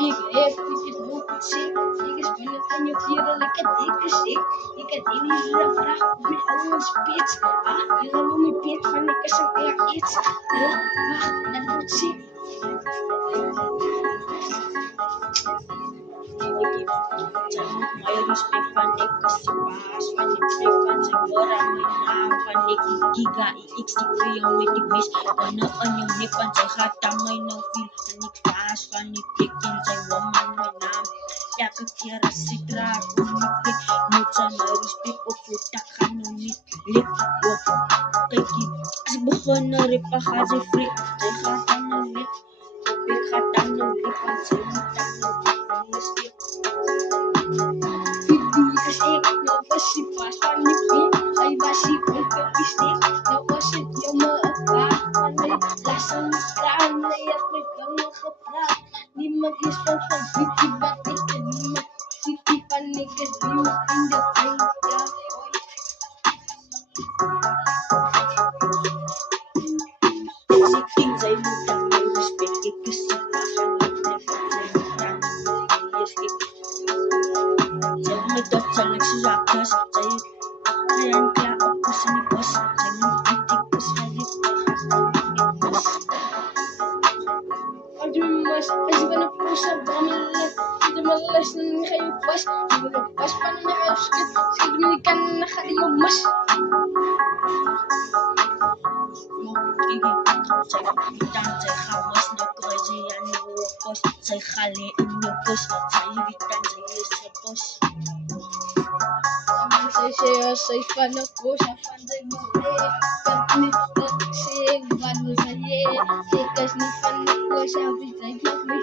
big head, wicked moving sick. Niggas running on your feet like a dick stick. Nigga, they need to rough with our spits. You know me beat van niggas and air iets. Wacht, dat moet zien. My respect for niggas, si pass for the fans, agora may naam for niggas, giga, i-XT3 ang may tigmis, ano on yung nipan, say hata may no feel, anik pass for ni picking, say woman may naam, yakak kira si drago, niflik, mucha may respect, o puta ka no nitlik, wak, kaki, si bukan na ripa ka, say freak, say hata no nit, pik hata no ripan, say hata no nit, ik no was si pas van die pin, ay basi con que stick, no was it yo me van die lassen kraan, nee het met dan nog gepraat, niemand is van Vicky wat ik en niemand Vicky van niggas, niemand in de plane, ja deze king zijn moet aan mij respect, ik is si pas van die pin, zijn moet aan mij respect. Saya menyedot seleksi rakas, saya keren kaya apa seni bos, saya mendidik pesawit bos. Aduh mas, als ik ben een poeser, brammelen, de meles en ga je pas, je wil een pas van de huisje, schiet me niet kan, dan ga je mas. Saya kapitan, saya kawas, nagrazi yan bos, saya khali ini bos, saya bitan, saya sepos. Saya fan ako, sa fan saya muli, pag ni saya fan mo saya, sikas ni fan ako, sa bitay mag may